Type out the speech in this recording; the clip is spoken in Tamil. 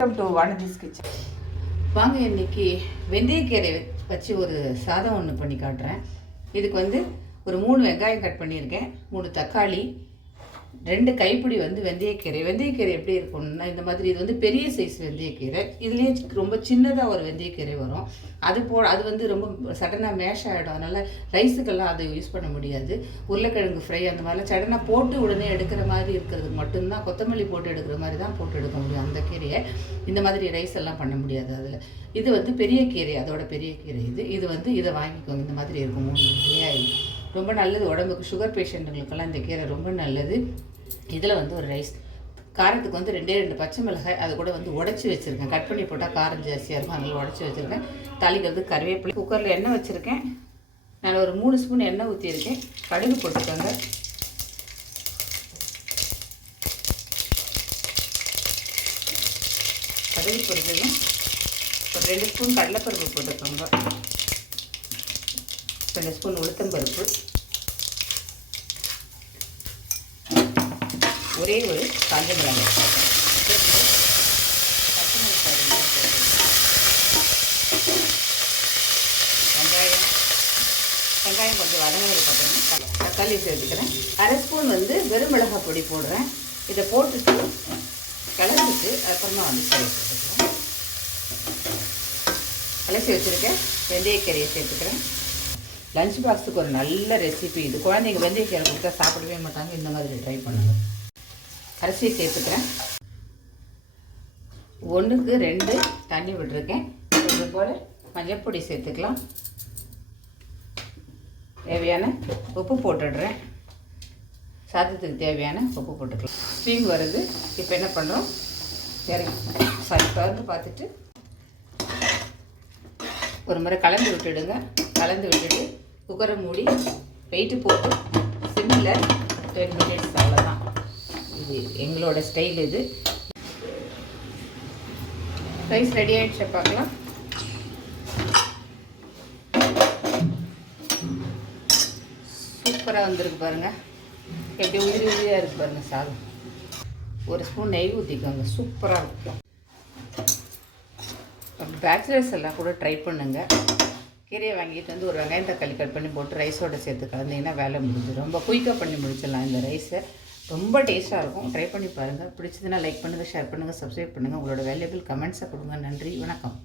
Welcome to Vanathi's kitchen. வாங்க இன்னைக்கு வெந்தயக்கீரை வச்சு ஒரு சாதம் ஒன்று பண்ணி காட்டுறேன். இதுக்கு ஒரு 3 வெங்காயம் கட் பண்ணியிருக்கேன், 3 தக்காளி, 2 கைப்பிடி வெந்தயக்கீரை. வெந்தயக்கீரை எப்படி இருக்கும்னா இந்த மாதிரி இது பெரிய சைஸ் வெந்தயக்கீரை. இதுலேயே ரொம்ப சின்னதாக ஒரு வெந்தயக்கீரை வரும். அது ரொம்ப சடனாக மேஷ் ஆகிடும். அதனால் ரைஸுக்கெல்லாம் அதை யூஸ் பண்ண முடியாது. உருளைக்கிழங்கு ஃப்ரை அந்த மாதிரிலாம் சடனாக போட்டு உடனே எடுக்கிற மாதிரி இருக்கிறதுக்கு மட்டும்தான், கொத்தமல்லி போட்டு எடுக்கிற மாதிரி தான் போட்டு எடுக்க முடியும் அந்த கீரையை. இந்த மாதிரி ரைஸ் எல்லாம் பண்ண முடியாது அதில். இது பெரிய கீரை, அதோட பெரிய கீரை இது இதை வாங்கிக்கோங்க. இந்த மாதிரி இருக்கும் 3 இல்லையா. ரொம்ப நல்லது உடம்புக்கு. சுகர் பேஷண்ட்டுங்களுக்கெல்லாம் இந்த கீரை ரொம்ப நல்லது. இதில் ஒரு ரைஸ் காரத்துக்கு 2 பச்சை மிளகாய் அது கூட உடச்சி வச்சுருக்கேன். கட் பண்ணி போட்டால் காரம் ஜாஸ்தியாக இருக்கும், அதனால் உடச்சி வச்சுருக்கேன். தாளிக்கிறது கருவேப்பிலை. குக்கரில் எண்ணெய் வச்சுருக்கேன். நான் ஒரு 3 ஸ்பூன் எண்ணெய் ஊற்றியிருக்கேன். கடுகு போட்டுக்கோங்க. கடுகு பொரிச்சதும் ஒரு 2 ஸ்பூன் கடலைப்பருப்பு போட்டுக்கோங்க. 2 ஸ்பூன் உளுத்தம்பருப்பு, ஒரே ஒரு காஞ்ச மிளகாய், பச்சை மிளகாய், வெங்காயம் கொஞ்சம் வதங்கினதுக்கப்புறம் தக்காளி சேர்த்துக்கிறேன். 1/2 ஸ்பூன் வெறும் மிளகாய் பொடி போடுறேன். இதை போட்டுட்டு கிளறிட்டு அப்புறமா போட்டுக்கிறேன். கலசி வச்சுருக்கேன். வெந்தயக்கீரையை சேர்த்துக்கிறேன். லஞ்ச் பாக்ஸுக்கு ஒரு நல்ல ரெசிபி இது. குழந்தைங்க வெந்தயக்கீரை கொடுத்தா சாப்பிடவே மாட்டாங்க. இந்த மாதிரி ட்ரை பண்ணுங்க. அரிசியை சேர்த்துக்கிறேன். 1க்கு 2 தண்ணி விட்டுருக்கேன். இது போல் மஞ்சப்பொடி சேர்த்துக்கலாம். தேவையான உப்பு போட்டுடுறேன். சாதத்துக்கு தேவையான உப்பு போட்டுக்கலாம். ஸ்டீம் வருது. இப்போ என்ன பண்ணுறோம், திறந்து பார்த்துட்டு ஒரு முறை கலந்து விட்டுடுங்க. கலந்து விட்டுட்டு குக்கரை மூடி வெயிட்டு போட்டு சிம்மில் 10 மினிட்ஸ், அவ்வளோதான். இது எங்களோட ஸ்டைல். இது ரைஸ் ரெடி ஆகிடுச்சு, பார்க்கலாம். சூப்பராக வந்திருக்கு பாருங்கள். எப்படி உதிரியாக இருக்குது பாருங்கள் சாதம். 1 ஸ்பூன் நெய் ஊற்றிக்கோங்க. சூப்பராக இருக்கும். பேச்சுலர்ஸ் எல்லாம் கூட ட்ரை பண்ணுங்கள். கீரையை வாங்கிட்டு ஒரு வெங்காயம் தக்காளி கட் பண்ணி போட்டு ரைஸோடு சேர்த்து கலந்தீங்கன்னா வேலை முடிஞ்சு. ரொம்ப குயிக்காக பண்ணி முடிச்சிடலாம் இந்த ரைஸை. ரொம்ப டேஸ்ட்டாக இருக்கும். ட்ரை பண்ணி பாருங்கள். பிடிச்சதுன்னா லைக் பண்ணுங்கள், ஷேர் பண்ணுங்கள், சப்ஸ்கிரைப் பண்ணுங்கள். உங்களோட வேல்யூபிள் கமெண்ட்ஸை கொடுங்க. நன்றி, வணக்கம்.